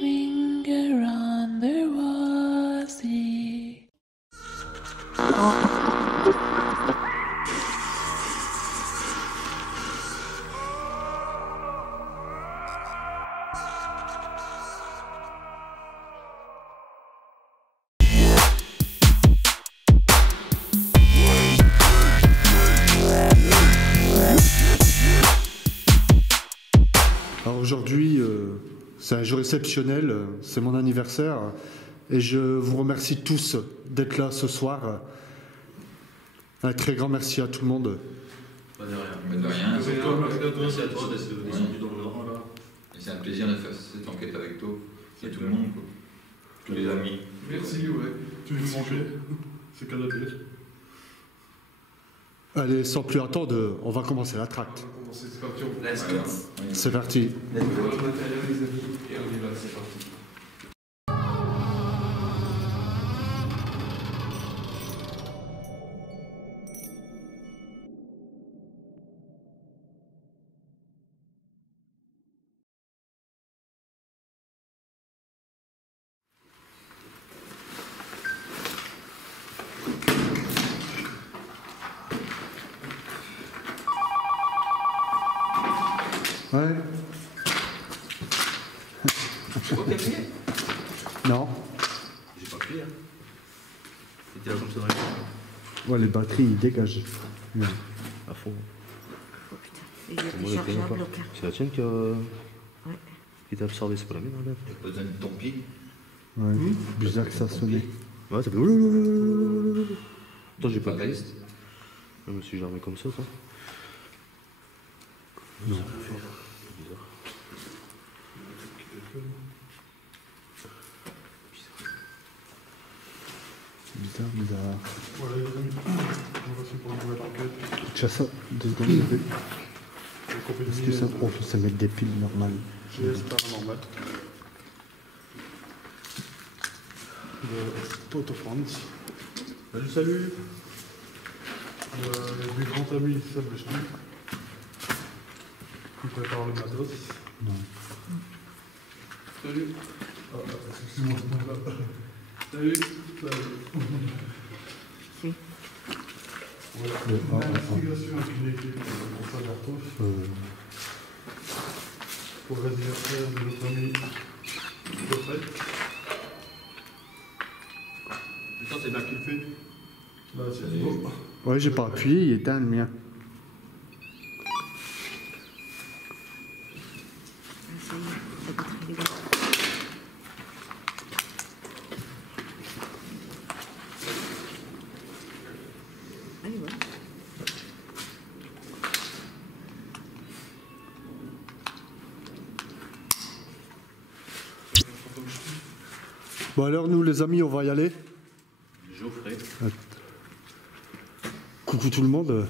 Finger on the wazzy. Alors aujourd'hui, c'est un jour exceptionnel, c'est mon anniversaire et je vous remercie tous d'être là ce soir. Un très grand merci à tout le monde. Pas de rien. Mais de rien. Merci à toi d'être descendu dans le Nord. Voilà. C'est un plaisir de faire cette enquête avec toi et tout le monde, quoi. Tous les amis. Merci, ouais. Tu nous manquais. C'est qu'à la dire. Allez, sans plus attendre, on va commencer la traite. C'est parti. Let's go. C'est parti. Voilà le matériel, les amis. Et on y va, c'est parti. Ouais. C'est toi qui as plié? Non. J'ai pas plié. C'était là comme ça dans les mains. Ouais, les batteries, ils dégagent. Ouais. À fond. Oh putain, il est déchargeable. C'est la tienne qui t'a absorbé, c'est pas la mienne, regarde. T'as pas besoin de ton pied. Ouais. Bizarre que ça sonnait. Ouais, ça fait. Attends, j'ai pas plié. Fataliste. Je me suis jamais comme ça, toi. Non. Bizarre. Bizarre, bizarre. Voilà, les amis. On va pour une nouvelle enquête. Tiens ça, 2 secondes. Est-ce que ça, on peut se mettre des piles normales? GS paranormal. De Toto France. Salut, salut. Du grand ami Seb le Schmitt. Qui prépare le matos. Non. Salut. Ah, excuse-moi. Salut. Salut. Voilà. Investigation avec une équipe pour ça d'Artos. Pour l'anniversaire de notre ami Coffret. Putain, c'est là qu'il fait. Là, c'est beau. Ouais, j'ai pas appuyé, il éteint le mien. Ça y est, la batterie est là. Allez, voilà. Bon alors nous les amis, on va y aller. Geoffrey. Coucou tout le monde.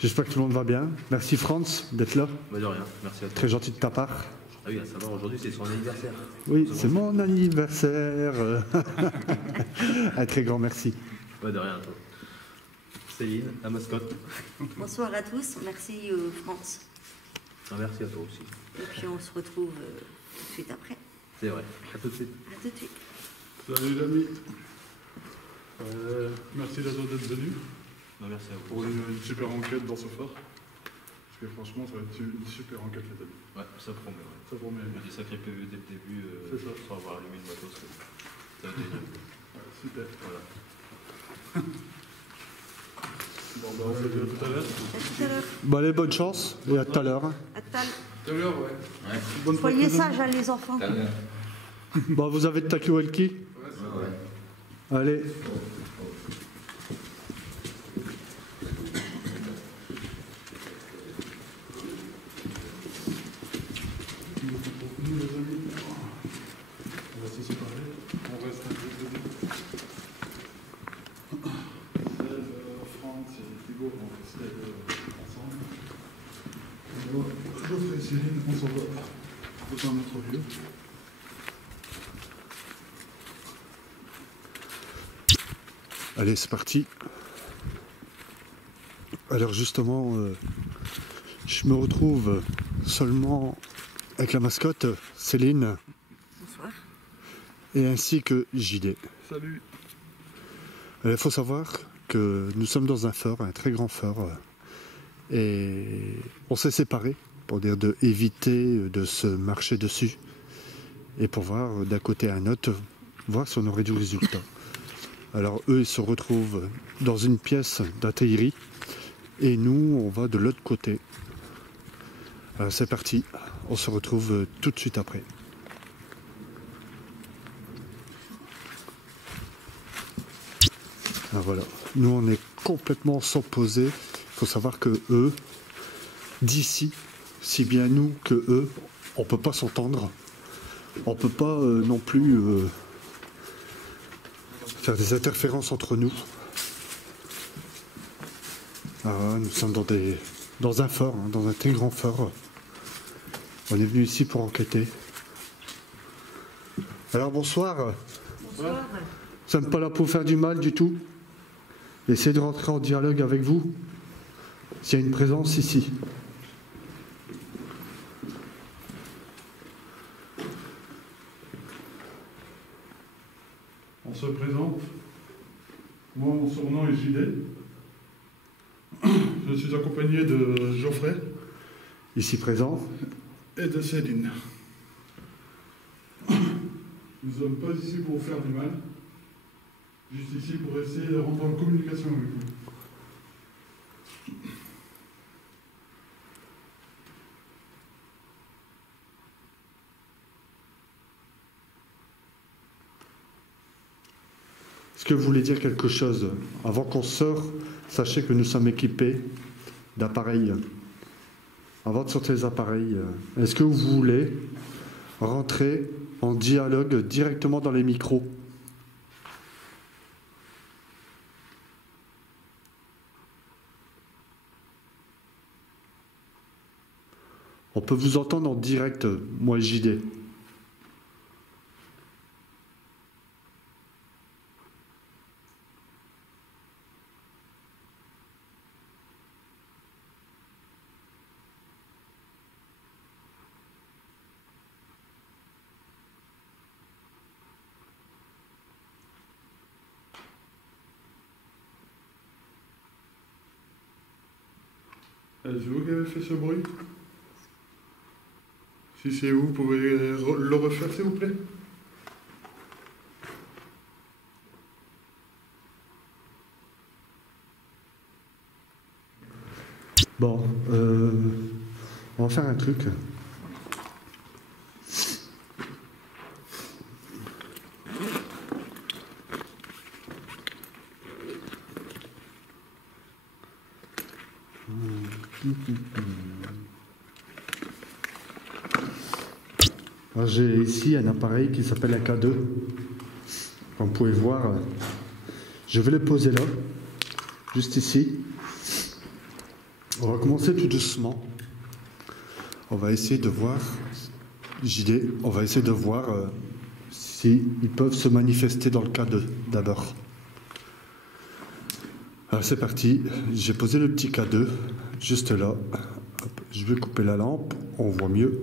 J'espère que tout le monde va bien. Merci Franz d'être là. Bah de rien, merci à toi. Très gentil de ta part. Ah oui, à savoir, aujourd'hui c'est son anniversaire. Oui, c'est mon anniversaire. Un très grand merci. Bah de rien à toi. Céline, la mascotte. Bonsoir à tous, merci France. Ah, merci à toi aussi. Et puis on se retrouve tout de suite après. C'est vrai. À tout de suite. À tout de suite. Salut les amis. Merci d'être venu Bah, merci à vous. pour une super enquête dans ce phare. Parce que franchement, ça va être une super enquête les amis. Ouais, ça promet, ouais. Ça promet. Il y a des sacrés PV dès le début, C'est ça. sans avoir allumé le matos. Ça va être génial. Ouais, super. Voilà. Bon, bah, on se dit à tout à l'heure. À tout à l'heure. Bon allez, bonne chance et à tout à l'heure. À tout à l'heure. Tout à l'heure, ouais. Ouais. Bonne Soyez sages, hein, les enfants. Tout à l'heure. Bon, vous avez de Takiwalki? Ouais, c'est Ouais. Allez. Nous les amis, on va se séparer. On reste un peu de France et Thibaut, on reste ensemble. Geoffrey et Céline, on s'en va. Dans notre lieu. Allez, c'est parti. Alors justement, je me retrouve seulement avec la mascotte Céline Bonsoir. et ainsi que JD. Salut. Il faut savoir que nous sommes dans un fort, un très grand fort, et on s'est séparés pour dire de éviter de se marcher dessus et pour voir d'un côté à un autre, voir si on aurait du résultat. Alors eux, ils se retrouvent dans une pièce d'artillerie et nous, on va de l'autre côté. Alors c'est parti, on se retrouve tout de suite après. Ah, voilà, nous on est complètement s'opposer. Il faut savoir que eux, d'ici, si bien nous que eux, on peut pas s'entendre. On peut pas non plus faire des interférences entre nous. Ah, nous sommes dans un fort, hein, dans un très grand fort. On est venu ici pour enquêter. Alors bonsoir. Bonsoir. Nous sommes pas là pour faire du mal du tout. Essayez de rentrer en dialogue avec vous. S'il y a une présence ici. On se présente. Moi, mon surnom est JD. Je suis accompagné de Geoffrey Ici présent. et de Céline. Nous ne sommes pas ici pour vous faire du mal. Juste ici pour essayer de rentrer en communication avec vous. Est-ce que vous voulez dire quelque chose? Avant qu'on sorte, sachez que nous sommes équipés d'appareils. Avant de sortir les appareils, est-ce que vous voulez rentrer en dialogue directement dans les micros? On peut vous entendre en direct, moi et JD. C'est vous qui avez fait ce bruit? Si c'est vous, pouvez le refaire s'il vous plaît? Bon, on va faire un truc. Alors, j'ai ici un appareil qui s'appelle un K2. Comme vous pouvez voir, je vais le poser là, juste ici. On va commencer tout doucement. On va essayer de voir, JD, on va essayer de voir s'ils peuvent se manifester dans le K2 d'abord. Alors c'est parti, j'ai posé le petit K2 juste là. Hop, je vais couper la lampe, on voit mieux.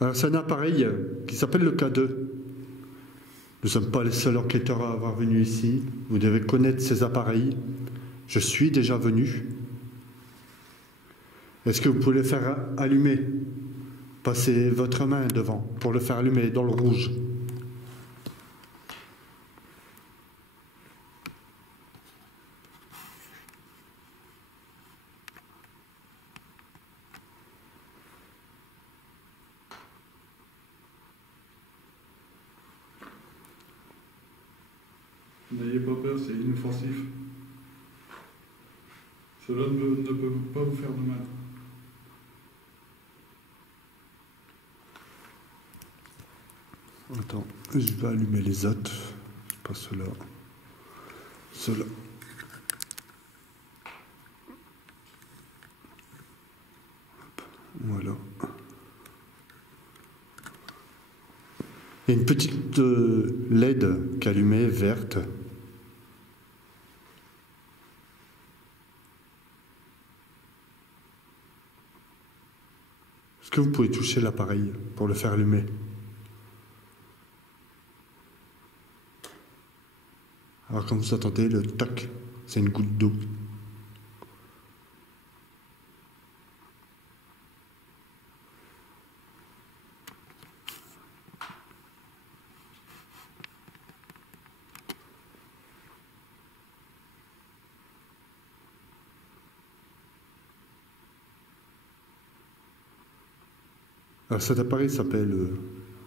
Alors c'est un appareil qui s'appelle le K2. Nous ne sommes pas les seuls enquêteurs à avoir venu ici. Vous devez connaître ces appareils. Je suis déjà venu. Est-ce que vous pouvez le faire allumer? Passez votre main devant pour le faire allumer dans le rouge. N'ayez pas peur, c'est inoffensif. Cela ne peut pas vous faire de mal. Attends, je vais allumer les autres. Pas ceux-là. Ceux-là. Voilà. Il y a une petite LED qui allumait, verte. Est-ce que vous pouvez toucher l'appareil pour le faire allumer? Alors quand vous entendez le tac, c'est une goutte d'eau. Alors cet appareil s'appelle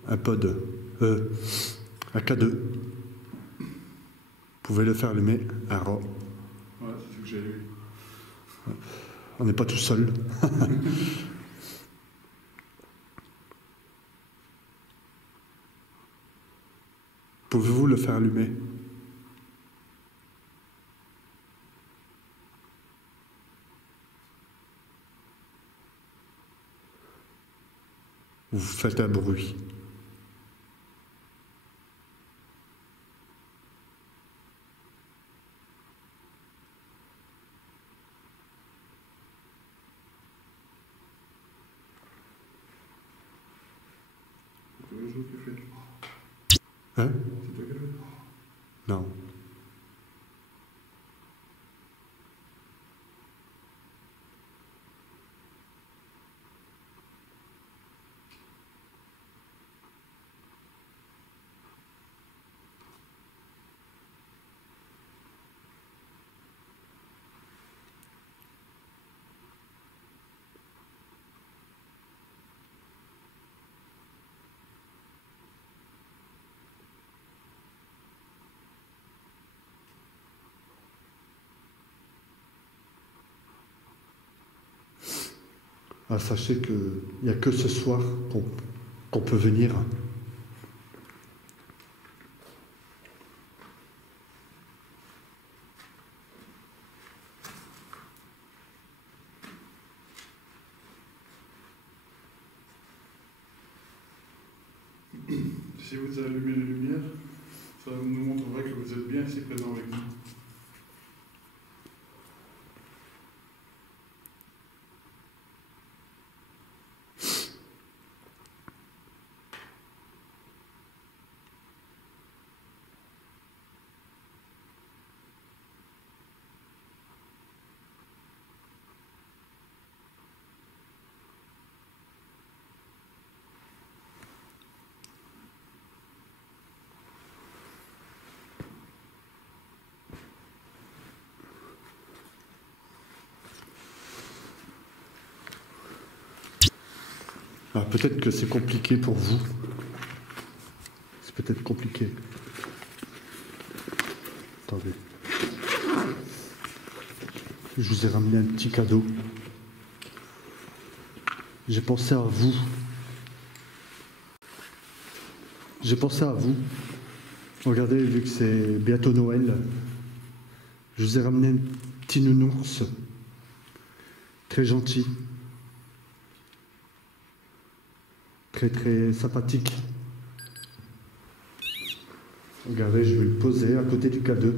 un pod, un K2. Vous pouvez le faire allumer à RAW. Ouais, c'est ce que j'ai eu. On n'est pas tout seul. Pouvez-vous le faire allumer? Vous faites un bruit. C'est toi qui as fait. Hein? C'est toi qui as fait. Non. Ah, sachez qu'il n'y a que ce soir qu'on peut venir. Si vous allumez les lumières, ça nous montrera que vous êtes bien ici présent avec nous. Alors peut-être que c'est compliqué pour vous. C'est peut-être compliqué. Attendez. Je vous ai ramené un petit cadeau. J'ai pensé à vous. J'ai pensé à vous. Regardez, vu que c'est bientôt Noël, je vous ai ramené un petit nounours. Très gentil. Très très sympathique. Regardez, je vais le poser à côté du K2.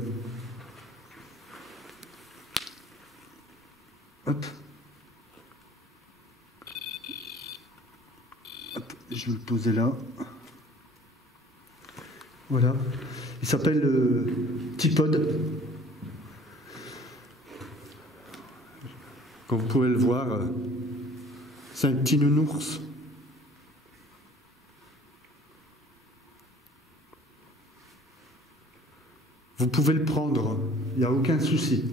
Hop. Hop, je vais le poser là. Voilà. Il s'appelle Tipod. Comme vous pouvez le voir, c'est un petit nounours. Vous pouvez le prendre, il n'y a aucun souci.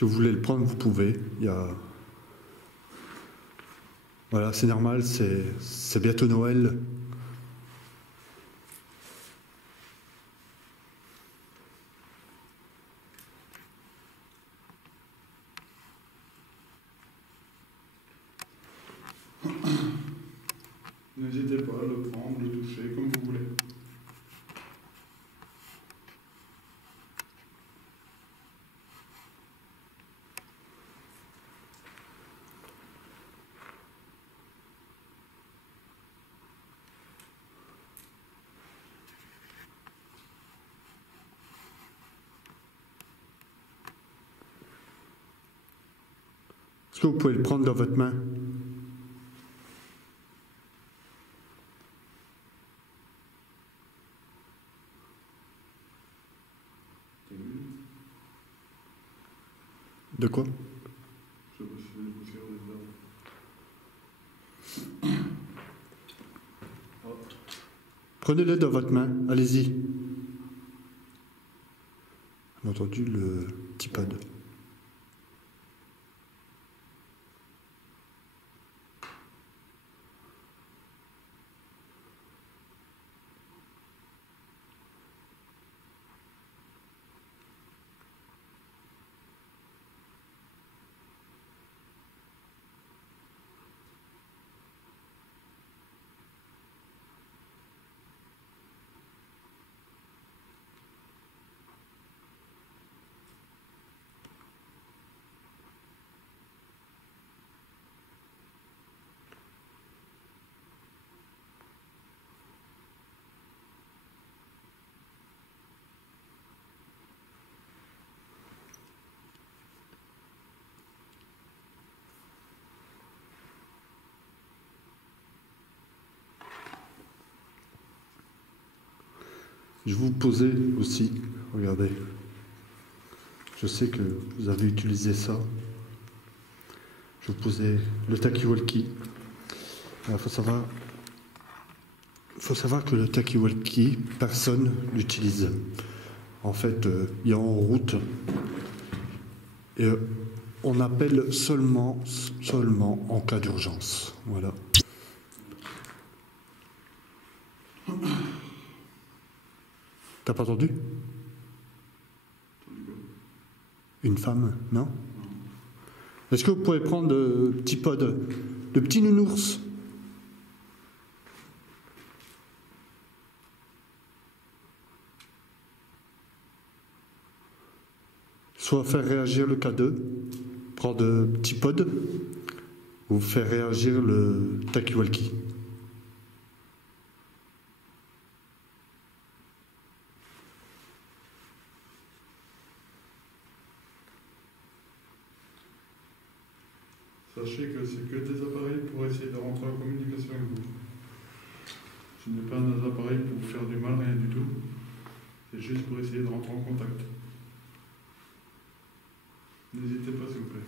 Si vous voulez le prendre, vous pouvez. Voilà, c'est normal, c'est bientôt Noël. N'hésitez pas à le prendre, le toucher, comme vous voulez. Est-ce que vous pouvez le prendre dans votre main? De quoi? Je vais essayer de pousser les arbres. Prenez-le dans votre main, allez-y. On a entendu le petit pad. Je vais vous poser aussi, regardez, je sais que vous avez utilisé ça. Je vais vous poser le talkie-walkie. Il faut savoir que le talkie-walkie, personne l'utilise. En fait, il est en route et on appelle seulement en cas d'urgence. Voilà. T'as pas entendu? Une femme, non? Est-ce que vous pouvez prendre le petit pod, le petit nounours? Soit faire réagir le K2, prendre le petit pod, ou faire réagir le talkie-walkie. Sachez que c'est que des appareils pour essayer de rentrer en communication avec vous. Ce n'est pas un appareil pour vous faire du mal, rien du tout. C'est juste pour essayer de rentrer en contact. N'hésitez pas, s'il vous plaît.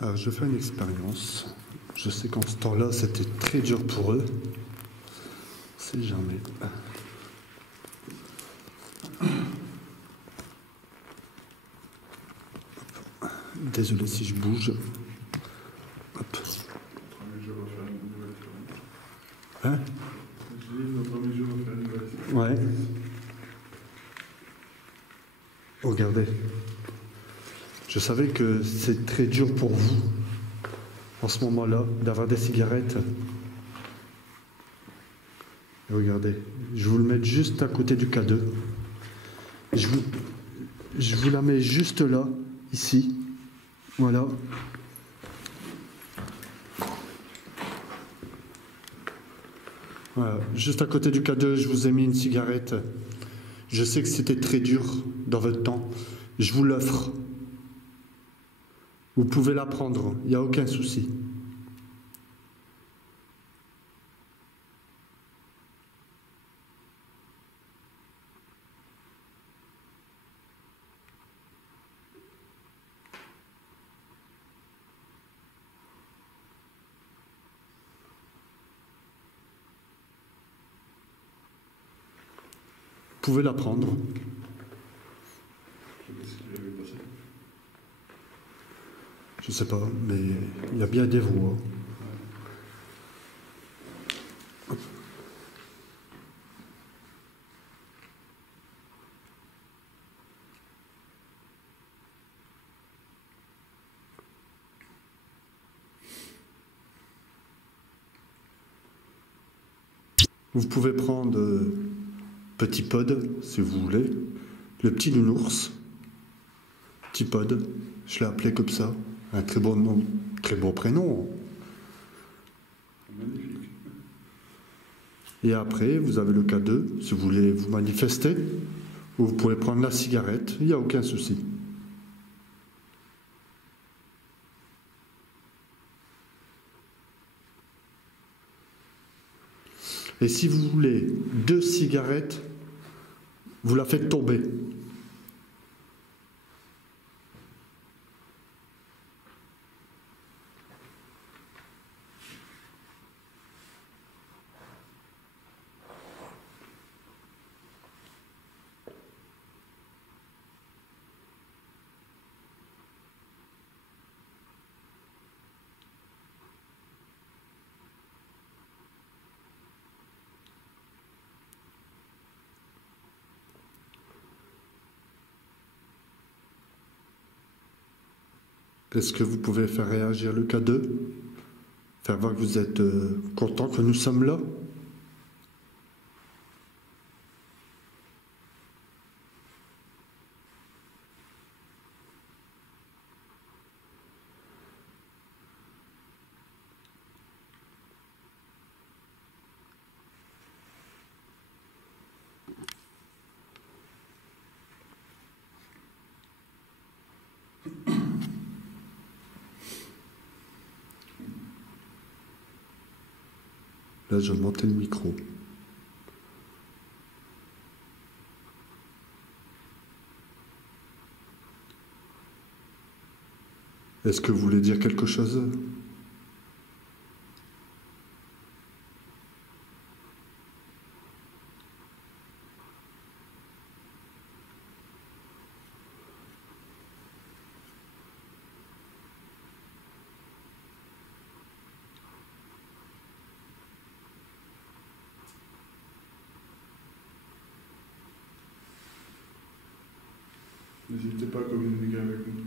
Alors, je fais une expérience. Je sais qu'en ce temps-là, c'était très dur pour eux. C'est jamais. Désolé si je bouge. Hop. Notre ami, je vais faire une nouvelle expérience. Hein? Je dis, notre ami, je vais faire une nouvelle expérience. Ouais. Regardez. Je savais que c'est très dur pour vous, en ce moment-là, d'avoir des cigarettes. Et regardez, je vais vous le mettre juste à côté du K2. Je vous la mets juste là, ici. Voilà. Voilà. Juste à côté du K2, je vous ai mis une cigarette. Je sais que c'était très dur dans votre temps. Je vous l'offre. Vous pouvez la prendre, il n'y a aucun souci. pouvez la prendre. Je sais pas, mais il y a bien des voix. Vous pouvez prendre Petit Pod, si vous voulez, le petit nounours. Petit Pod, je l'ai appelé comme ça. Un très beau nom, très beau prénom. Magnifique. Et après, vous avez le K2, si vous voulez vous manifester, ou vous pouvez prendre la cigarette, il n'y a aucun souci. Et si vous voulez 2 cigarettes, vous la faites tomber. Est-ce que vous pouvez faire réagir le K2? Faire voir que vous êtes content que nous sommes là? Là, je vais monter le micro. Est-ce que vous voulez dire quelque chose? N'hésitez pas à communiquer avec nous.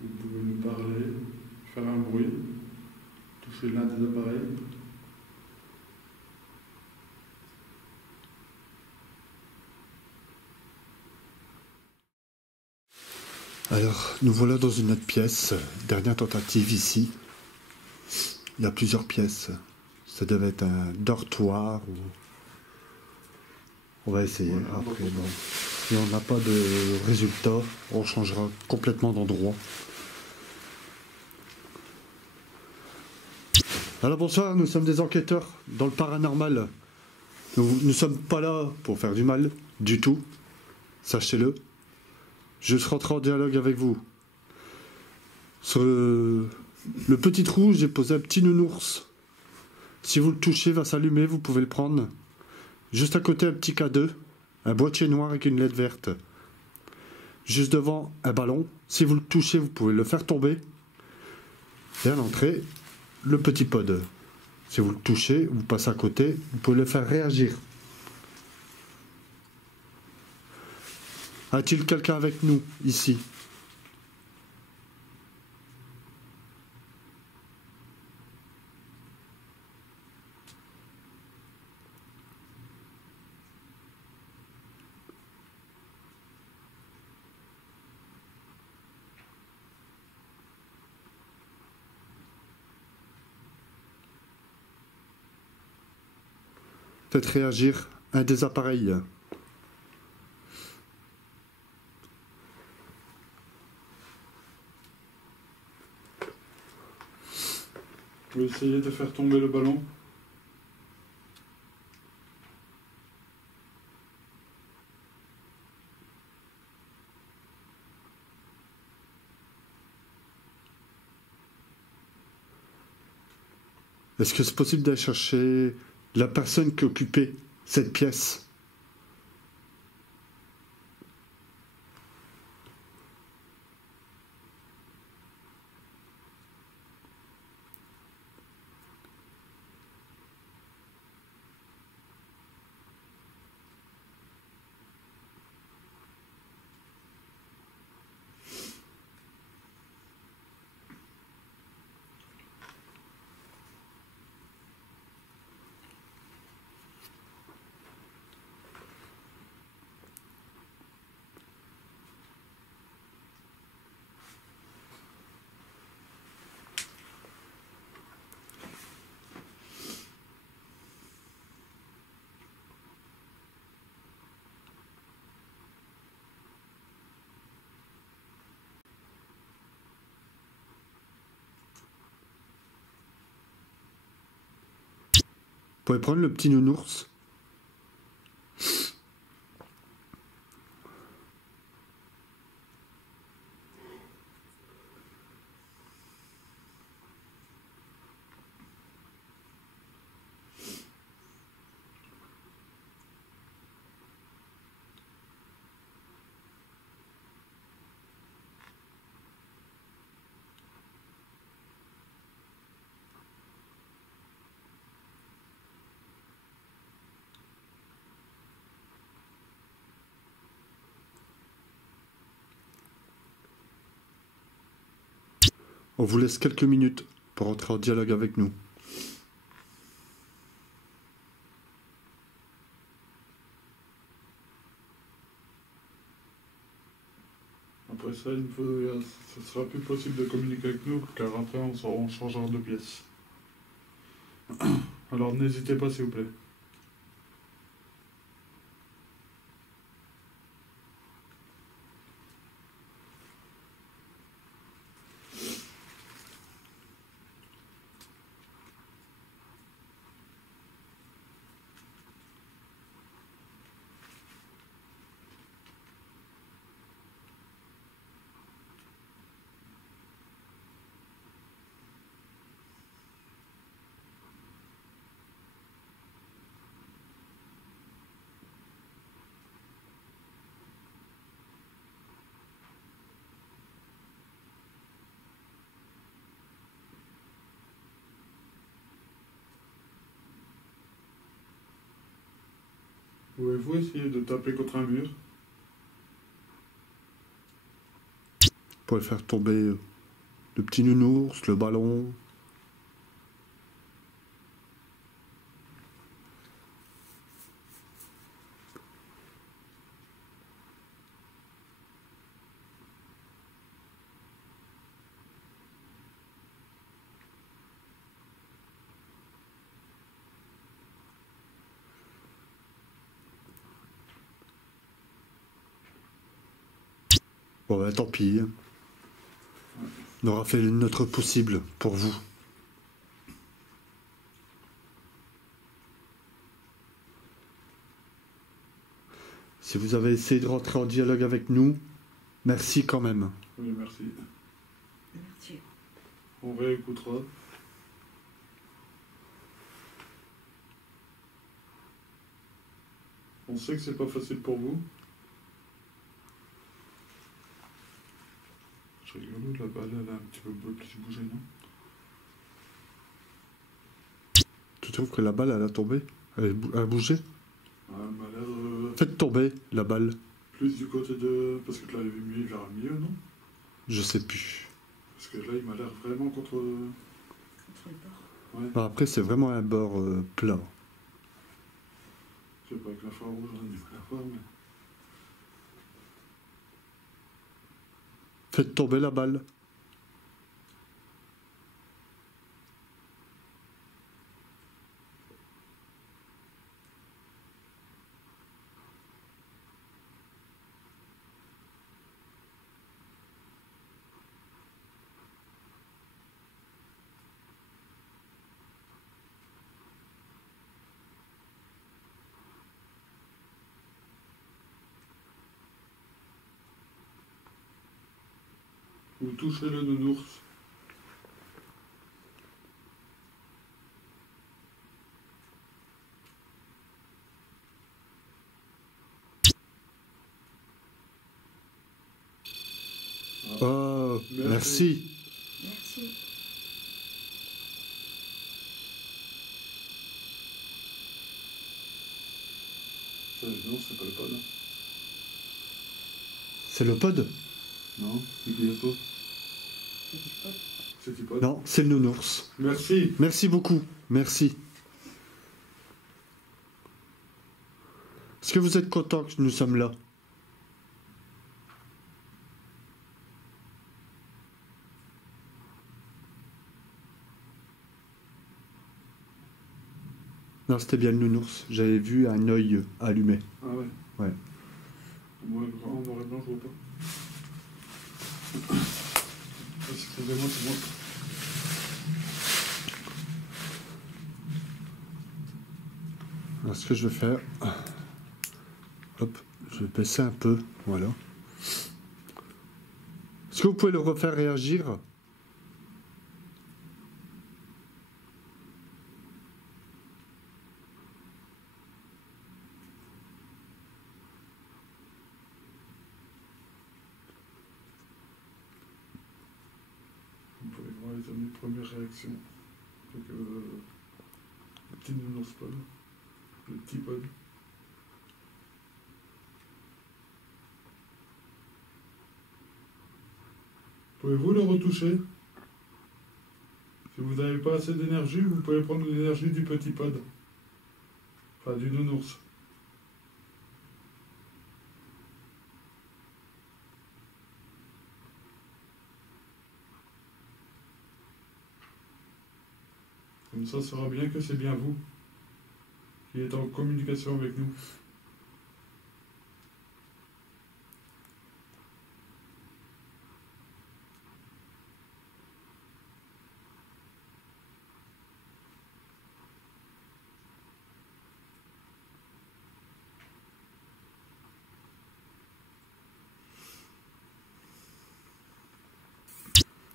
Vous pouvez nous parler, faire un bruit, toucher l'un des appareils. Alors, nous voilà dans une autre pièce. Dernière tentative ici. Il y a plusieurs pièces. Ça devait être un dortoir ou... On va essayer. Ouais, Après, bon. Si on n'a pas de résultat, on changera complètement d'endroit. Alors bonsoir, nous sommes des enquêteurs dans le paranormal. Nous ne sommes pas là pour faire du mal, du tout. Sachez-le. Je rentrer en dialogue avec vous. Sur le petit trou, j'ai posé un petit nounours. Si vous le touchez, il va s'allumer, vous pouvez le prendre. Juste à côté, un petit K2, un boîtier noir avec une LED verte. Juste devant, un ballon. Si vous le touchez, vous pouvez le faire tomber. Et à l'entrée, le petit pod. Si vous le touchez, vous passez à côté, vous pouvez le faire réagir. A-t-il quelqu'un avec nous, ici? Faites réagir un des appareils. Vous pouvez essayer de faire tomber le ballon. Est-ce que c'est possible d'aller chercher la personne qui occupait cette pièce? Vous pouvez prendre le petit nounours? On vous laisse quelques minutes pour entrer en dialogue avec nous. Après ça, ce sera plus possible de communiquer avec nous, car après on changera de pièce. Alors n'hésitez pas s'il vous plaît. Pouvez-vous essayer de taper contre un mur? Vous pouvez faire tomber le petit nounours, le ballon. Bon, bah, tant pis. On aura fait notre possible pour vous. Si vous avez essayé de rentrer en dialogue avec nous, merci quand même. Oui, merci. Merci. On réécoutera. On sait que c'est pas facile pour vous. C'est rigolo, la balle, elle a un petit peu plus bougé, non? Tu trouves que la balle, elle a tombé? Elle a bougé? Ah, elle m'a l'air Faites tomber la balle. plus du côté de... Parce que tu l'avais mis vers le milieu, non? Je sais plus. Parce que là, il m'a l'air vraiment contre... Contre le bord. Ouais. Bah, après, c'est vraiment un bord plat. Je sais pas, avec l'infrarouge, on a du mal à voir, mais... Faites tomber la balle. Vous touchez le nounours. Merci. Merci. Ça, non, c'est pas le pod. C'est le pod? Non, c'est qui le pod? Petit pot. C'est qui pod? Non, c'est le nounours. Merci. Merci beaucoup. Merci. Est-ce que vous êtes content que nous sommes là? Non, c'était bien le nounours. J'avais vu un œil allumé. Ah ouais. Ouais. Moi, en noir et blanc, je vois pas. Excusez-moi, c'est moi. Alors, ce que je vais faire... Hop, je vais baisser un peu. Voilà. Est-ce que vous pouvez le refaire réagir? Vous pouvez voir les amis, première réaction. Donc, le petit nounours pod. Le petit pod. Pouvez-vous le retoucher? Si vous n'avez pas assez d'énergie, vous pouvez prendre l'énergie du petit pod. Enfin, du nounours. Comme ça sera bien que c'est bien vous qui êtes en communication avec nous.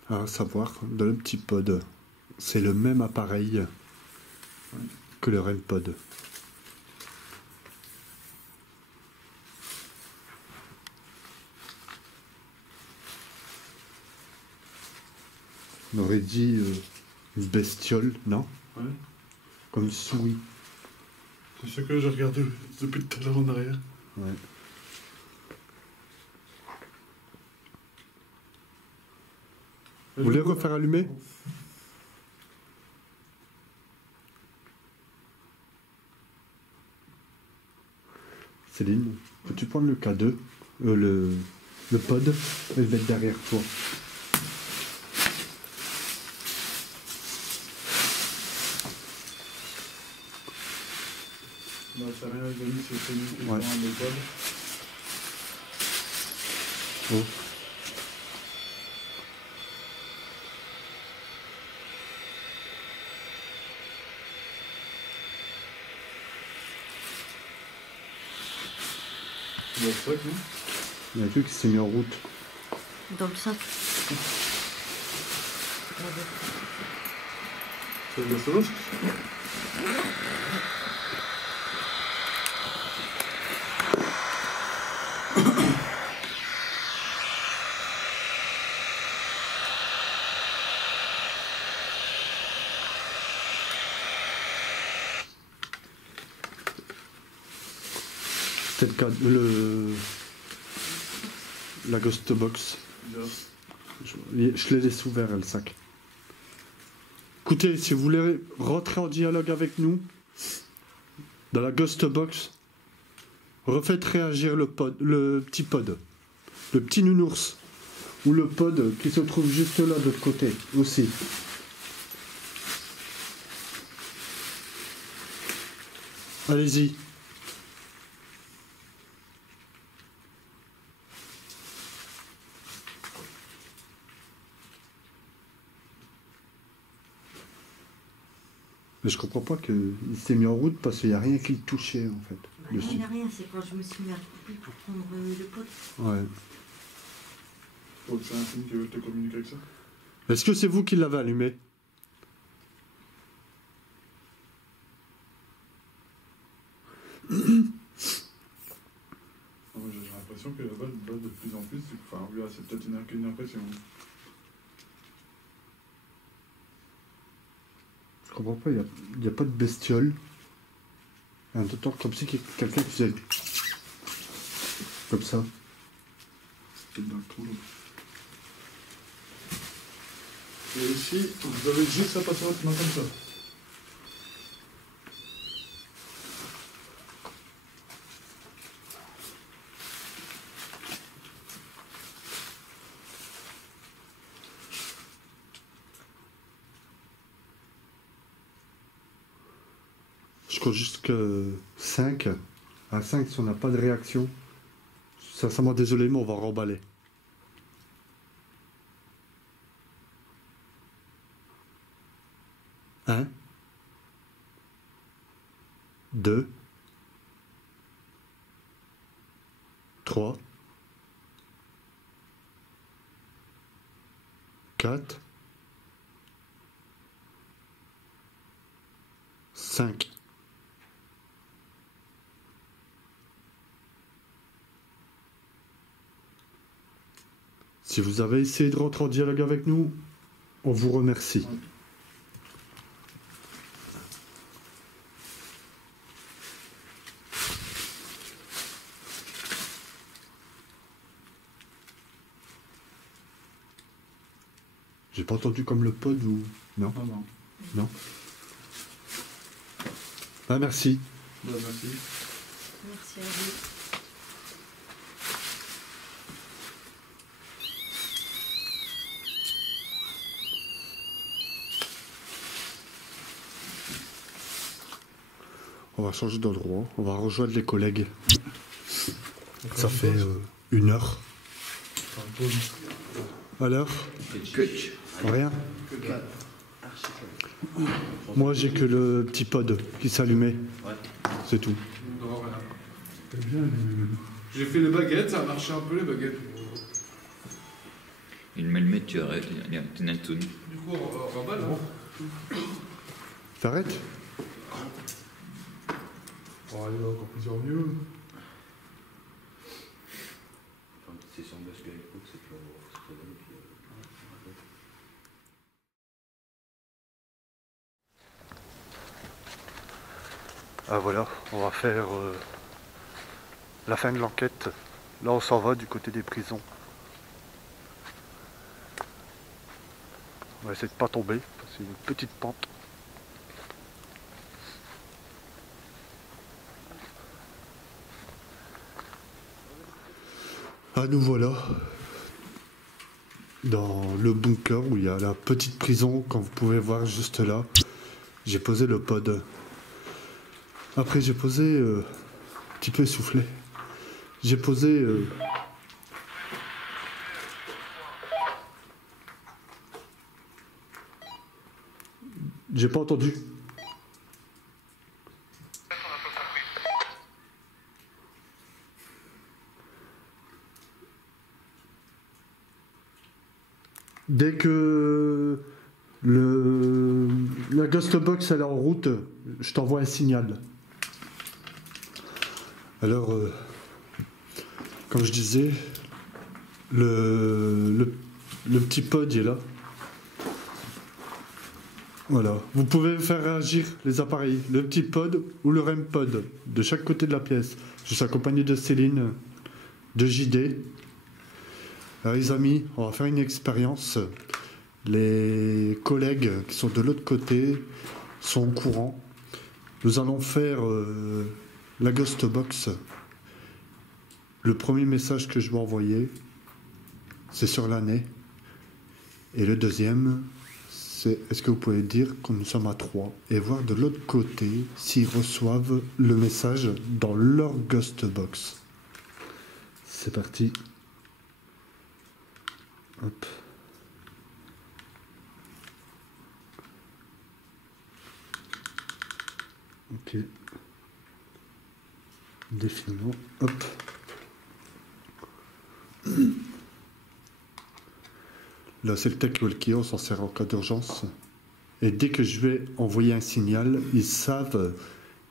À savoir, dans le petit pod, c'est le même appareil que le REM-pod. On aurait dit une bestiole, non? Ouais. Comme une souris. C'est ce que j'ai regardé depuis tout à l'heure en arrière. Ouais. Vous voulez refaire allumer? Céline, peux-tu prendre le K2, le pod, et le mettre derrière toi? Bah, c'est rien, les amis, c'est celui qui Ouais. prend le pod. Oh. Dans le sac, non? Il y a un truc qui s'est mis en route. Dans le sac. C'est de la sauce? C'est la Ghost Box. Bien. Je l'ai laissé ouvert, le sac. Écoutez, si vous voulez rentrer en dialogue avec nous, dans la Ghost Box, refaites réagir le petit pod, le petit nounours, ou le pod qui se trouve juste là de l'autre côté aussi. Allez-y. Mais je comprends pas qu'il s'est mis en route parce qu'il n'y a rien qui le touchait en fait. Bah, dessus. il n'y a rien, c'est quand je me suis mis à couper pour prendre le pot. Ouais. Donc c'est un film qui veut te communiquer avec ça? Est-ce que c'est vous qui l'avez allumé? Ah, moi, j'ai l'impression que la balle de plus en plus, enfin, oui, c'est peut-être une impression. Je comprends pas, il n'y a pas de bestiole. Un autant comme si quelqu'un qui faisait... Comme ça. C'est dans le trou, là. Et ici, vous avez juste à passer votre main comme ça. Je compte jusqu'à 5. À 5, si on n'a pas de réaction, sincèrement désolé, mais on va remballer. 1, 2, 3, 4, 5. Si vous avez essayé de rentrer en dialogue avec nous, on vous remercie. J'ai pas entendu comme le pod ou... Non? Non, non. Non? Ah, merci. Merci. Merci à vous. On va changer d'endroit, on va rejoindre les collègues. Ça fait 1 heure. À l'heure? Rien? Moi j'ai que le petit pod qui s'allumait. C'est tout. Non, rien. C'est bien, J'ai fait les baguettes, ça a marché un peu les baguettes. Il me le met, tu arrêtes, il y a un petit Nantoun. Du coup, on remballe, hein. T'arrêtes? Oh, il y a encore plusieurs mieux. C'est sur basque à l'époque, c'est pas bon. Ah voilà, on va faire la fin de l'enquête. Là on s'en va du côté des prisons. On va essayer de pas tomber, parce que c'est une petite pente. Ah nous voilà dans le bunker où il y a la petite prison, comme vous pouvez voir juste là. J'ai posé le pod. Après j'ai posé, un petit peu essoufflé, j'ai posé j'ai pas entendu. Dès que la Ghost Box elle est en route, je t'envoie un signal. Alors, comme je disais, le petit pod il est là. Voilà. Vous pouvez faire réagir les appareils, le petit pod ou le REM pod, de chaque côté de la pièce. Je suis accompagné de Céline, de JD. Alors, les amis, on va faire une expérience. Les collègues qui sont de l'autre côté sont au courant. Nous allons faire la Ghost Box. Le premier message que je vais envoyer, c'est sur l'année. Et le deuxième, c'est est-ce que vous pouvez dire que nous sommes à 3 et voir de l'autre côté s'ils reçoivent le message dans leur Ghost Box. C'est parti. Hop. Ok. Défilement. Hop. Là, c'est le tech walkie, on s'en sert en cas d'urgence. Et dès que je vais envoyer un signal, ils savent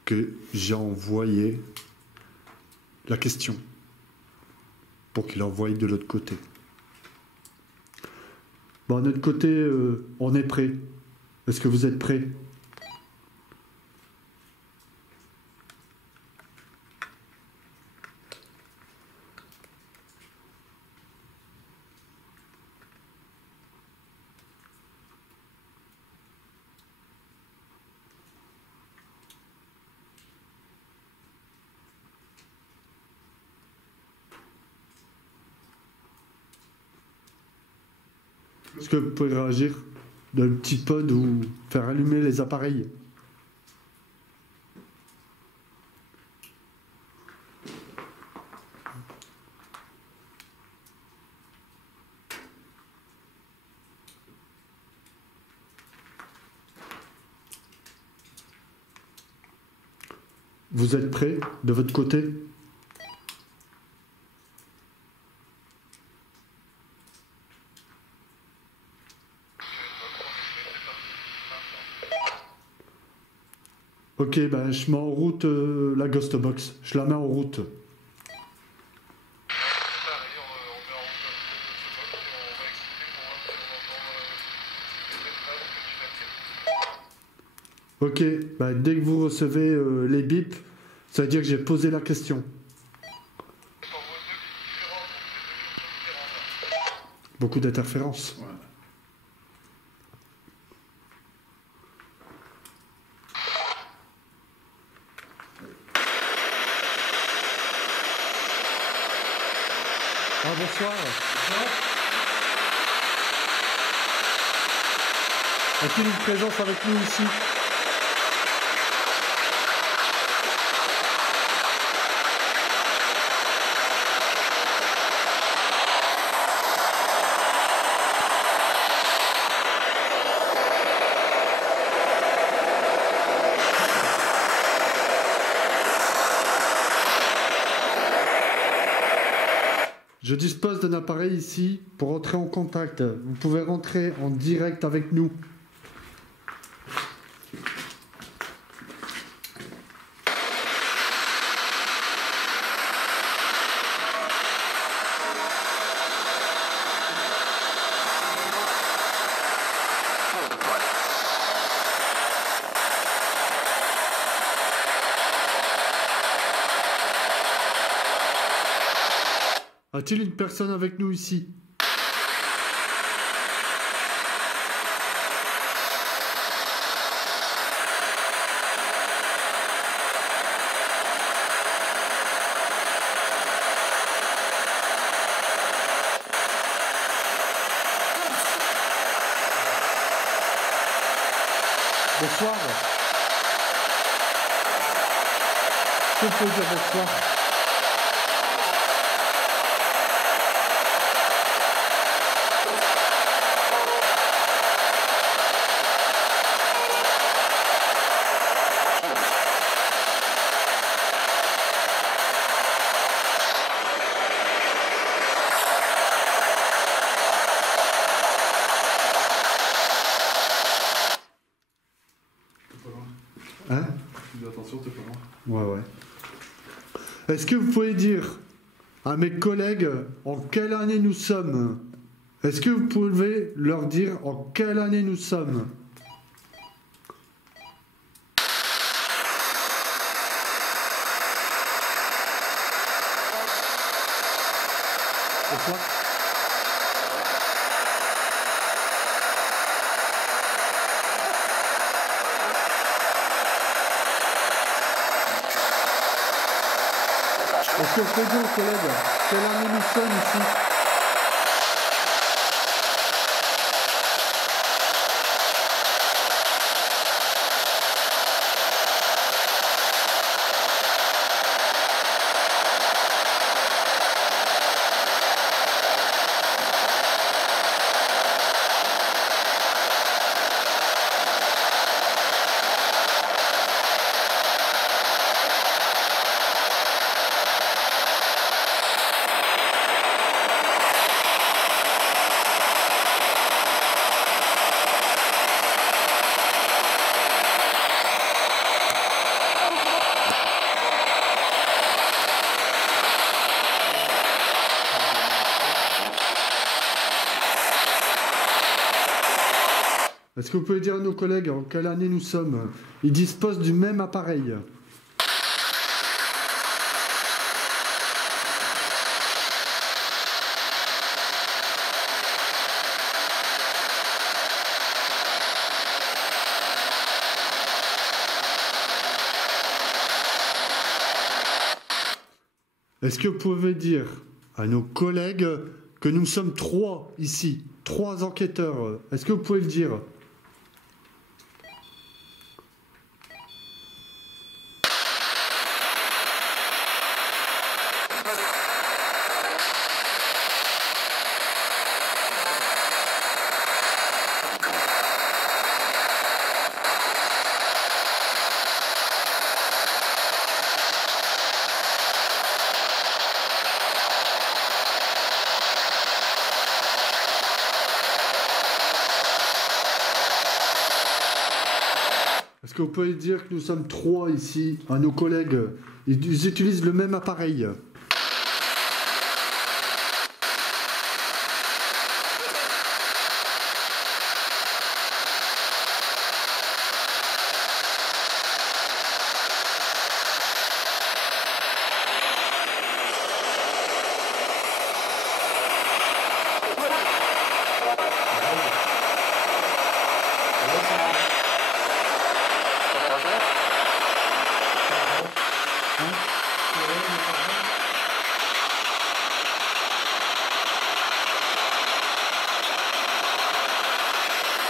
que j'ai envoyé la question pour qu'ils l'envoient de l'autre côté. Bon, de notre côté, on est prêt. Est-ce que vous êtes prêts? Est-ce que vous pouvez réagir dans le petit pod ou faire allumer les appareils? Vous êtes prêts de votre côté? Ok, ben je mets en route la Ghost Box. Je la mets en route. Ok, ben dès que vous recevez les bips, ça veut dire que j'ai posé la question. Beaucoup d'interférences. Ouais. Ah, bonsoir. A-t-il une présence avec nous ici? Je dispose d'un appareil ici pour entrer en contact. Vous pouvez rentrer en direct avec nous. A-t-il une personne avec nous ici? Bonsoir. Que peut dire bonsoir? Hein? Attention, t'es pas loin. Ouais, ouais. Est-ce que vous pouvez dire à mes collègues en quelle année nous sommes? Est-ce que vous pouvez leur dire en quelle année nous sommes? Bonsoir. Est-ce que vous pouvez dire aux collègues quelle année nous sommes ici? Est-ce que vous pouvez dire à nos collègues en quelle année nous sommes? Ils disposent du même appareil. Est-ce que vous pouvez dire à nos collègues que nous sommes 3 ici, 3 enquêteurs. Est-ce que vous pouvez le dire? Est-ce que vous pouvez dire que nous sommes 3 ici, à nos collègues? Ils utilisent le même appareil.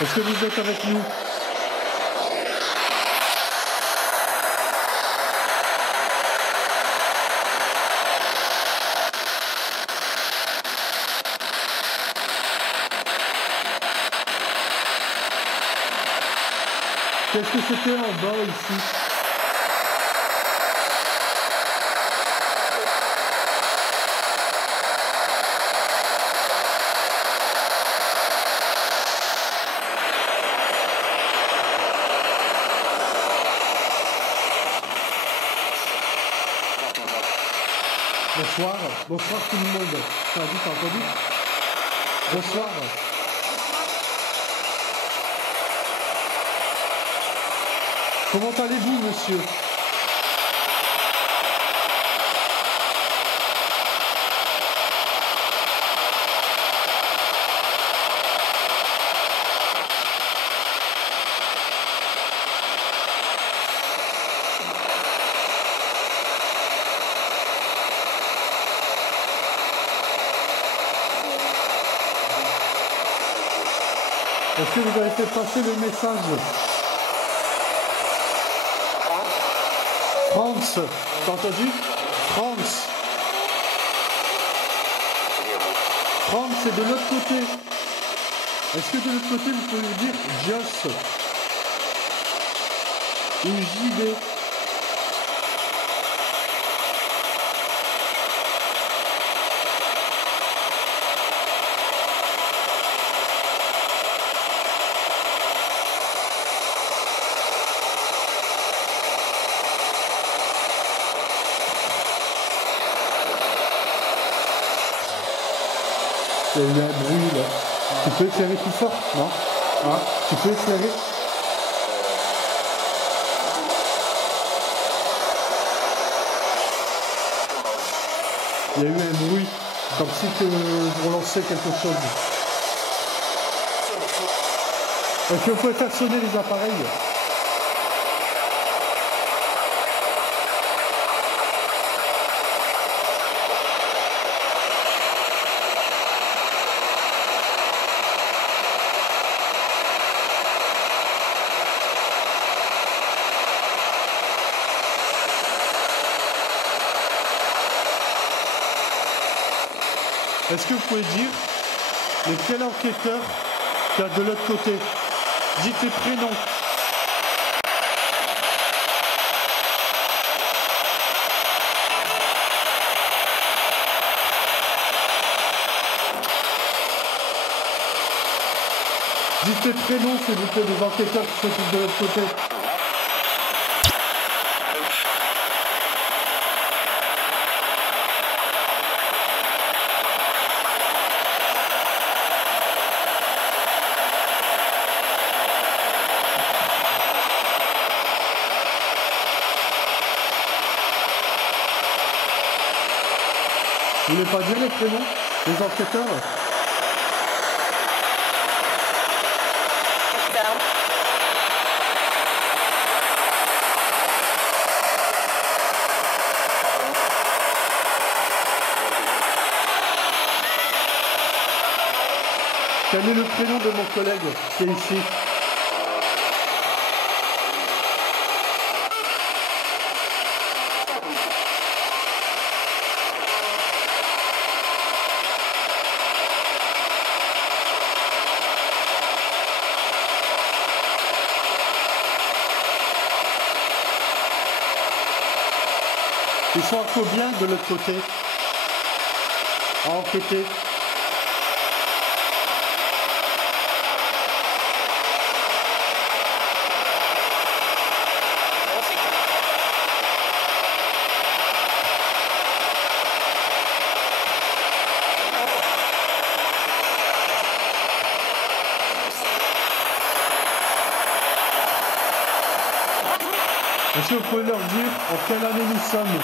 Est-ce que vous êtes avec nous? Qu'est-ce que c'était en bas ici? Bonsoir, bonsoir tout le monde. T'as entendu? Bonsoir. Comment allez-vous, monsieur? Est-ce que vous avez fait passer le message? France, t'as entendu? France. France, c'est de l'autre côté. Est-ce que de l'autre côté, vous pouvez me dire Joss ou JB? Il y a eu un bruit là. Tu peux éclairer plus fort? Non? Ah, tu peux éclairer? Il y a eu un bruit, comme si vous relancez quelque chose. Est-ce que vous pouvez faire sonner les appareils? Est-ce que vous pouvez dire quel enquêteur qu'il y a de l'autre côté? Dites tes prénoms. Dites tes prénoms, s'il vous plaît, des enquêteurs qui s'occupent de l'autre côté. Vous voulez pas dire les prénoms des enquêteurs? Quel est le prénom de mon collègue qui est ici? Ils sont à combien de l'autre côté? À enquêter. Est-ce que vous pouvez leur dire en quelle année nous sommes?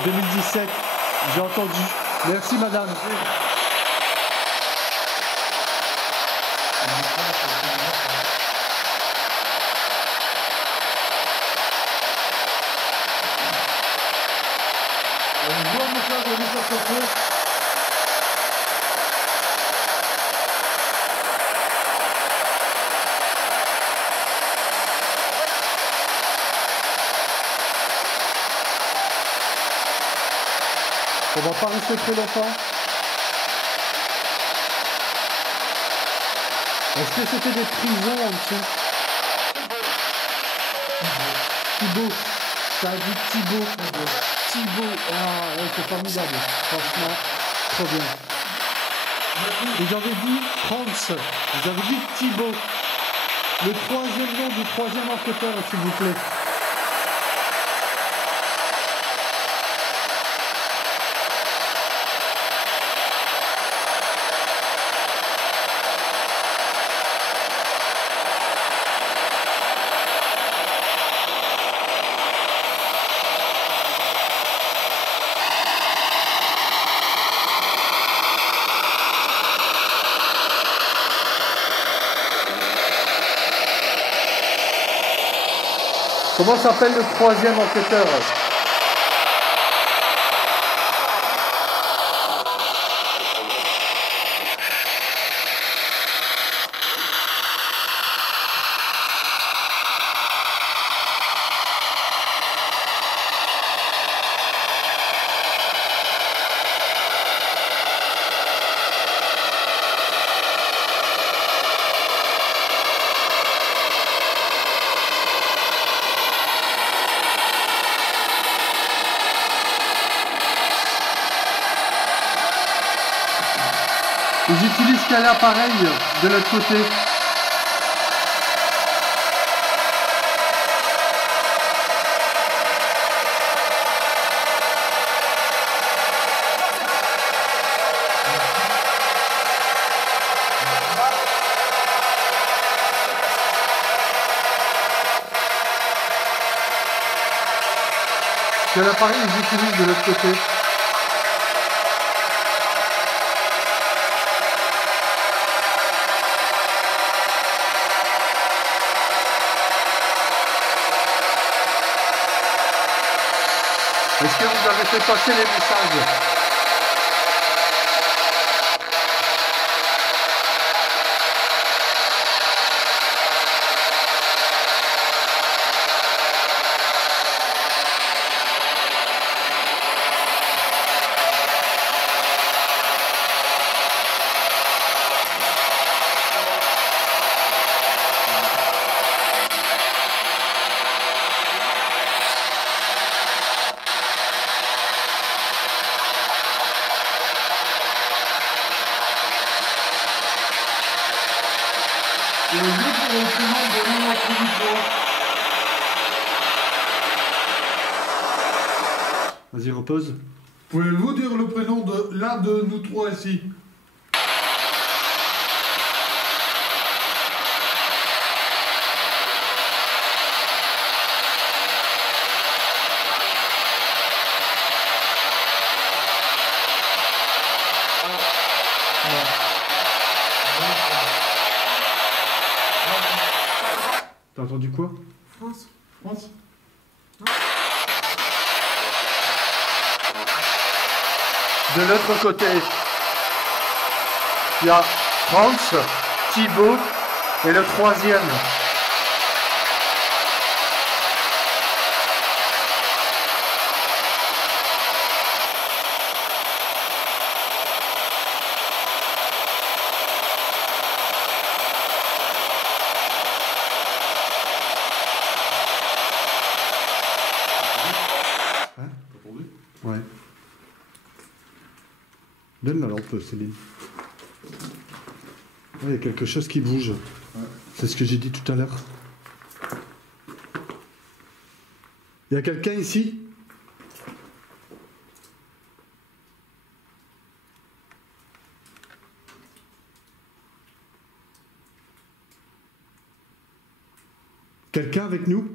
« 2017, j'ai entendu. Merci madame. On va pas rester très longtemps. Est-ce que c'était des prisons en dessous? Thibaut. Ça a dit Thibaut. Thibaut. Ah, ouais, c'est formidable. Franchement, trop bien. Vous avez dit Franz. Vous avez dit Thibaut. Le troisième nom du troisième enquêteur, s'il vous plaît. Comment s'appelle le troisième enquêteur? Ils utilisent quel appareil de l'autre côté? Quel appareil ils utilisent de l'autre côté? Est-ce que vous avez fait passer les messages? Vas-y, repose. Pouvez-vous dire le prénom de l'un de nous trois ici? T'as entendu quoi? France. France? De l'autre côté, il y a Franz, Thibaut et le troisième. Ouais. Donne la lampe, Céline. Il y a quelque chose qui bouge. Ouais. C'est ce que j'ai dit tout à l'heure. Il y a quelqu'un ici? Quelqu'un avec nous?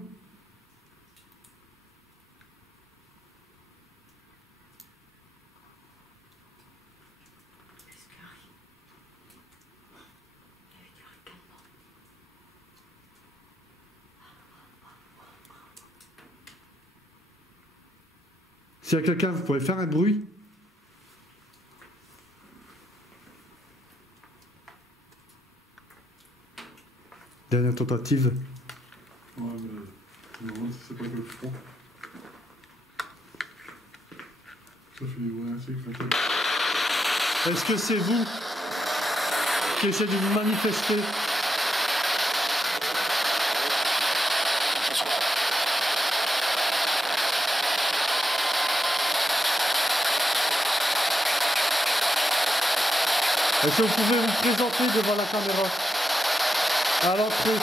S'il y a quelqu'un, vous pouvez faire un bruit? Dernière tentative. Ouais, mais je me demande si c'est pas que le front. Ça fait des bruits ainsi que la tête. Est-ce que c'est vous qui essayez de vous manifester? Est-ce que vous pouvez vous présenter devant la caméra à l'entrée?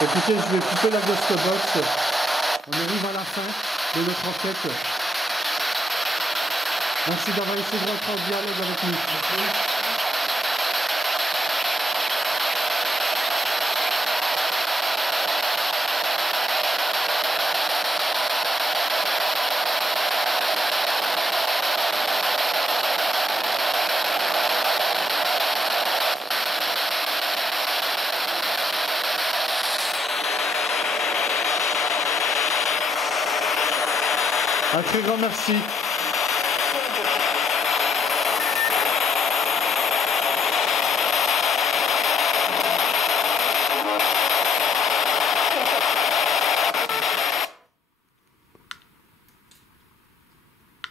Écoutez, je vais couper la ghost box. On arrive à la fin de notre enquête. Merci d'avoir essayé de rentrer en dialogue avec nous. Un très grand merci.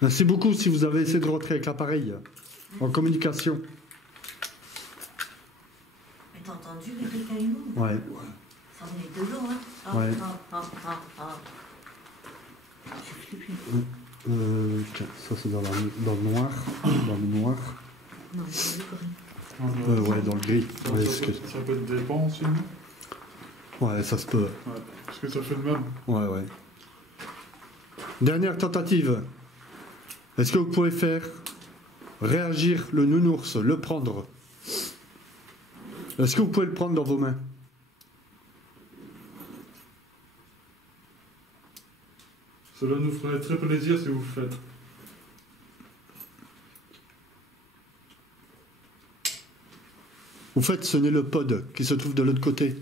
Merci beaucoup si vous avez essayé de rentrer avec l'appareil en communication. Mais t'as entendu les ricaillements? Ouais. Ça venait de l'eau, hein? Ah, Ouais. ah. J'ai flippé. Tiens, ça c'est dans le noir. Dans le noir. Non, c'est le gris. Ouais, dans le gris. Ouais, Ça peut être des pans aussi, non? ouais, ça se peut. Ouais. Parce que ça fait le même. Ouais. Dernière tentative. Est-ce que vous pouvez faire réagir le nounours, le prendre? Est-ce que vous pouvez le prendre dans vos mains? Cela nous ferait très plaisir si vous le faites. Au fait, ce n'est le pod qui se trouve de l'autre côté.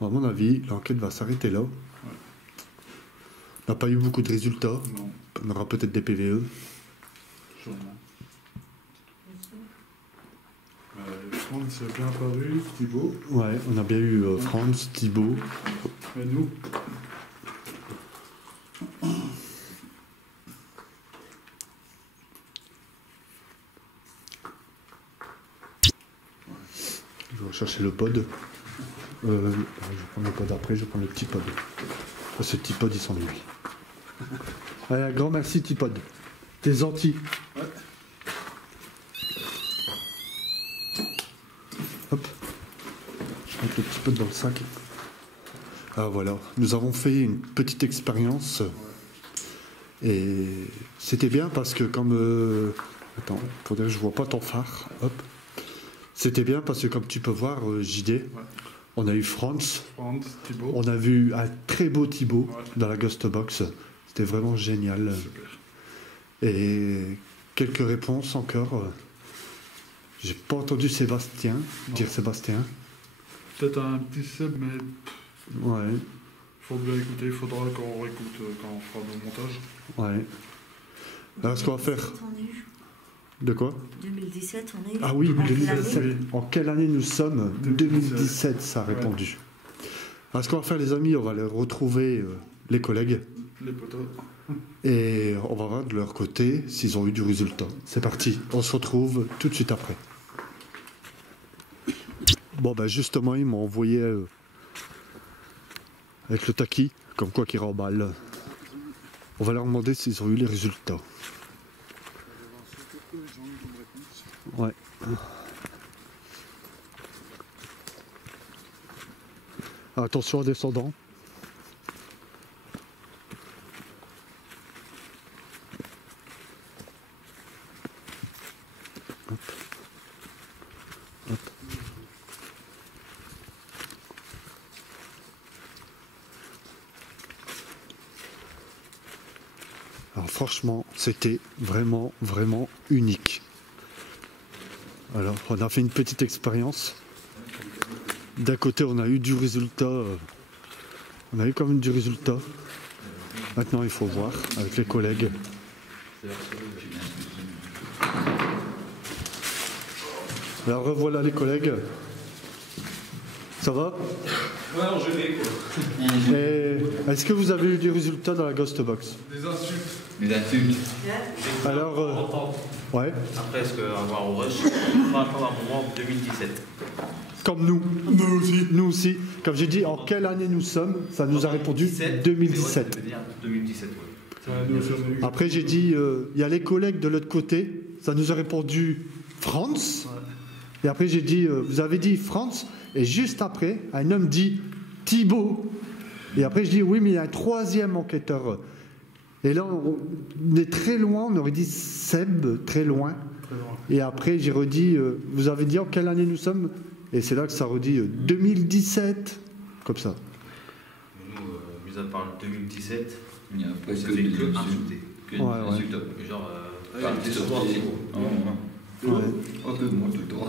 À mon avis, l'enquête va s'arrêter là. On n'a pas eu beaucoup de résultats. Non, On aura peut-être des PVE. sûrement. Franck s'est bien apparu, Thibaut. Ouais, on a bien eu Franz, Thibaut. Et nous. Je vais rechercher le pod. Je vais prendre le pod après, je vais prendre le petit pod. Ce petit pod, il s'ennuie. Allez, un grand merci, petit pod. T'es gentil. Ouais. Hop. Je mets le petit pod dans le sac. Ah voilà, nous avons fait une petite expérience. Et c'était bien parce que comme... Attends, faudrait que je vois pas ton phare. Hop. C'était bien parce que comme tu peux voir, JD, on a eu Franz, Thibaut. on a vu un très beau Thibaut Ouais. dans la Ghost Box. C'était vraiment génial. Super. Et quelques réponses encore. J'ai pas entendu Sébastien dire Sébastien. Peut-être un petit sub, mais Ouais, il faut bien écouter. Il faudra qu'on réécoute quand on fera le montage. ouais. Alors, ce qu'on va faire. 2017, on est eu. De quoi? 2017, on est eu. Ah oui, En quelle 2017. année En quelle année nous sommes? 2017, ça a Ouais. répondu. Alors, ce qu'on va faire, les amis, on va aller retrouver les collègues Les potos. et on va voir de leur côté s'ils ont eu du résultat. C'est parti, on se retrouve tout de suite après. Bon, ben justement, ils m'ont envoyé avec le taquis, comme quoi qu'ils remballent. On va leur demander s'ils ont eu les résultats. Ouais. Attention en descendant. Hop. Hop. Alors franchement, c'était vraiment, vraiment unique. Alors, on a fait une petite expérience. D'un côté, on a eu du résultat. On a eu quand même du résultat. Maintenant, il faut voir avec les collègues. Alors, revoilà les collègues. Ça va? Ouais, en gelé, quoi. Et est-ce que vous avez eu du résultat dans la Ghost Box? Des insultes. Les insultes. Alors, ouais, Après, est-ce qu'avoir au rush, on va attendre un moment en 2017. comme nous. Nous aussi. Nous aussi. Comme j'ai dit, en quelle année nous sommes? Ça nous a répondu 2017. 2017, ouais. Ça va nous faire une- Après, j'ai dit, il y a les collègues de l'autre côté. Ça nous a répondu France. Et après, j'ai dit, vous avez dit France. Et juste après, un homme dit Thibaut. Et après, je dis, oui, mais il y a un troisième enquêteur. Et là, on est très loin. On aurait dit Seb, très loin. Très loin. Et après, j'ai redit, vous avez dit en quelle année nous sommes? Et c'est là que ça redit 2017. Comme ça. Nous, mis à part le 2017, Il y a on presque s'est fait des clubs insulter. que Ouais, ouais. insultes. Mais genre, Pas des des soirs, sorties. Thibaut. Ah, ouais. Ouais. Oh, que moi, tout le temps.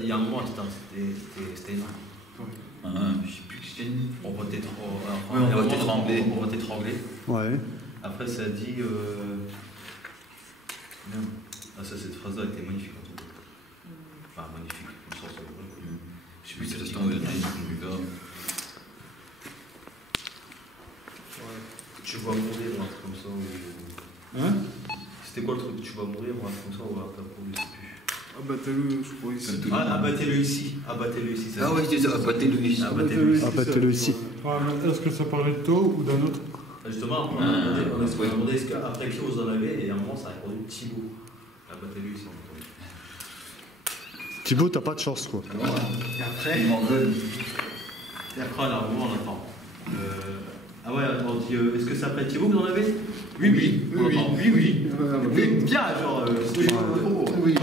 Il y a un moment, c'était énorme. Ah, je sais plus que c'était. On va t'étrangler. Ouais, on va t'étrangler. On va t'étrangler. Ouais. Après, ça dit. Merde. Ah, ça, cette phrase-là était magnifique en tout cas. Enfin, magnifique, au sens Je sais plus si c'est c'était en 2010. Tu vas mourir ou un truc comme ça. Ou... Hein? C'était quoi le truc? Tu vas mourir ou un truc comme ça ou un truc comme ça, je sais plus. Abattez-le, je crois, ici. Ah, abattez-le ici. Abattez-le ici. Ah ouais, c'est ça, battez-le ici. Abattez-le ici. Abattez-le ici. Ah, mais est-ce que ça parlait de toi ou d'un autre? Justement, on a demandé est-ce qu'après qui vous en avez et à un moment ça a répondu Thibaut. Abattez-le ici. Thibaut, t'as pas de chance, quoi. Et après, Il m'en veut. et après, à un moment, on attend. Ah ouais, on dit est-ce que c'est après Thibaut que vous en avez? Oui. Bien, genre, c'était trop. Oui.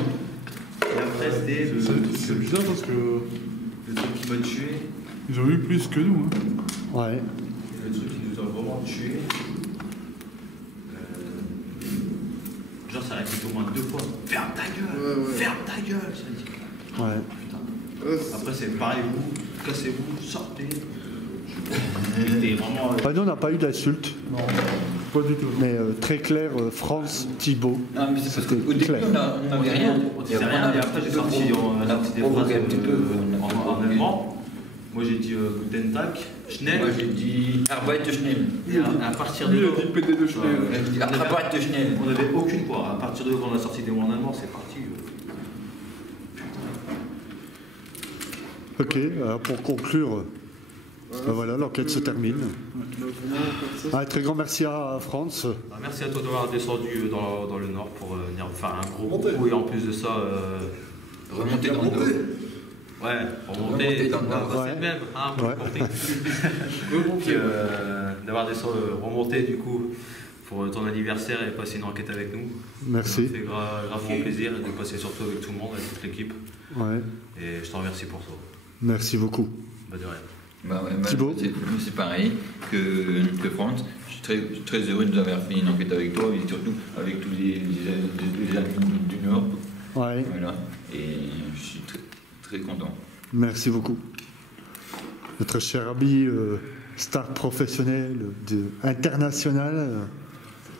Et après, c'était C'est bizarre parce que le truc qui m'a tué. ils ont eu plus que nous. Hein. Ouais. Et le truc qui nous a vraiment tué. Genre, ça l'a fait au moins 2 fois. Ferme ta gueule! Ferme ta gueule! Ça dit. Ouais. Putain. Après, c'est pareil, vous, cassez-vous, sortez. C'était vraiment. Bah, nous, on n'a pas eu d'insulte, Non, pas du tout. mais très clair, France, Thibaut. Ah, mais c'est parce C'était qu'au début, clair. on n'avait rien. On disait rien, et après, j'ai sorti on a des provoqué phrases un petit peu. en allemand. Moi, j'ai dit Guten Tag, Schnell. Moi, j'ai dit Arbeit schnell. Et à partir de Lui, il là, a dit PD de Schnell. J'ai dit Arbeit schnell. on n'avait aucune poire. À partir de là, quand on a sorti des mots en allemand, c'est parti. Ok, alors pour conclure, ben voilà, l'enquête se termine. Un très grand merci à Franz. Merci à toi d'avoir descendu dans le nord pour venir faire un gros coup et en plus de ça. Remonter dans le dos. Ouais, Remonter dans le nord. c'est le même, hein, Ouais. remonter. D'avoir remonté du coup pour ton anniversaire et passer une enquête avec nous. Merci. Ça fait gravement plaisir de passer surtout avec tout le monde, avec toute l'équipe. Ouais, Et je te remercie pour ça. merci beaucoup. Bah, de rien. Bah ouais, Thibaut. c'est pareil que France. Je suis très heureux de nous avoir fait une enquête avec toi et surtout avec tous les amis du Nord. Ouais, Voilà. Et je suis très content. merci beaucoup. Notre cher ami star professionnel international.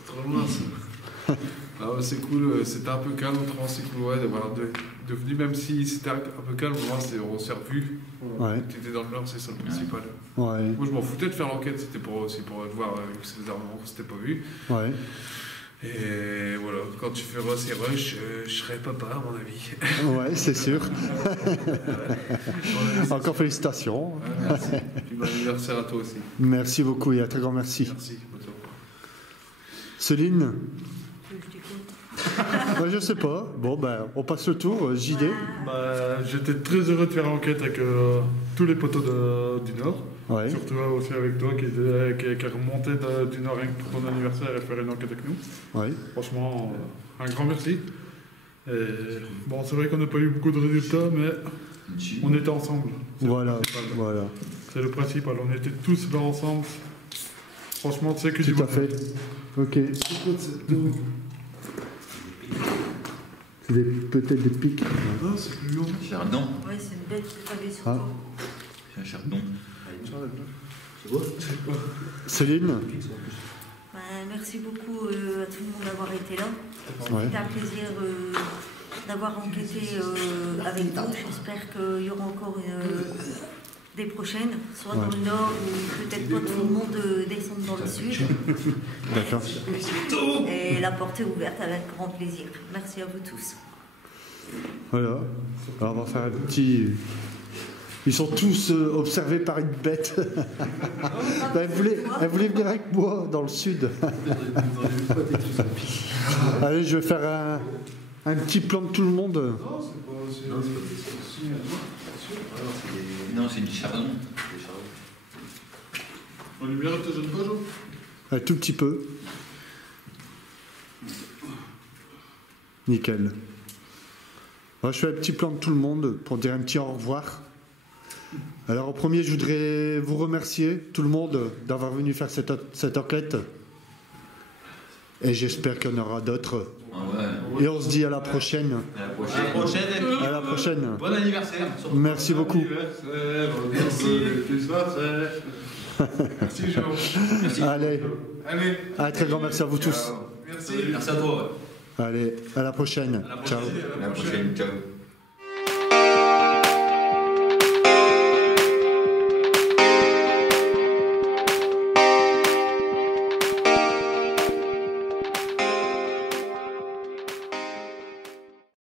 Trop loin ça. Ah ouais, c'est cool, c'était un peu calme, autrement c'est cool ouais, d'avoir devenu, même si c'était un peu calme, moi on s'est revus. Ouais, Tu étais dans le Nord, c'est ça le principal. ouais, Moi je m'en foutais de faire l'enquête, c'était aussi pour voir que ça faisait un moment qu'on s'était pas vu. ouais. Et voilà, quand tu feras ces rushs, je serai papa à mon avis. Ouais, c'est sûr. Ouais, Encore félicitations. merci. Puis bon anniversaire à toi aussi. Merci beaucoup et un très grand merci. Merci. Bonne soirée. Céline, Je t'écoute. moi, je sais pas. Bon, ben, on passe le tour. JD. Bah, j'étais très heureux de faire l'enquête avec tous les poteaux du Nord. Ouais, Surtout aussi avec toi qui est remonté du Nord rien que pour ton anniversaire et faire une enquête avec nous. ouais, Franchement, un grand merci. Et, bon, c'est vrai qu'on n'a pas eu beaucoup de résultats, mais on était ensemble. C'est le voilà, principal. voilà. C'est le principal. On était tous là ensemble. Franchement, tu sais que du Tout à bonheur. fait. Ok. C'est peut-être des pics. Non, c'est plus long. Chardon. Ouais, c'est une bête qui travaille sur Ah. toi. C'est un chardon. Céline. Ben, merci beaucoup à tout le monde d'avoir été là. Ouais. C'était un plaisir d'avoir enquêté avec vous. J'espère qu'il y aura encore des prochaines, soit dans Ouais. le nord ou peut-être pas tout le monde descendre dans le sud. D'accord. Et la porte est ouverte avec grand plaisir. Merci à vous tous. Voilà. Alors on va faire un petit. Ils sont tous observés par une bête. Ben, elle voulait venir avec moi dans le sud. Allez, je vais faire un petit plan de tout le monde. Non, c'est pas. Non, c'est du chardon. La lumière, elle te gêne pas, Jo? Un tout petit peu. Nickel. Alors, je fais un petit plan de tout le monde pour dire un petit au revoir. Alors en premier, je voudrais vous remercier, tout le monde, d'avoir venu faire cette enquête. Et j'espère qu'il y en aura d'autres. Ah ouais. Et on se dit à la prochaine. À la À la prochaine. prochaine et puis, À la prochaine. bon anniversaire. Merci beaucoup. Merci. Merci, Jo. Merci. Allez, Allez. un très grand merci à vous tous. Merci. Merci à toi. Ouais. Allez, à la prochaine. À la Ciao. prochaine. À la prochaine. Ciao.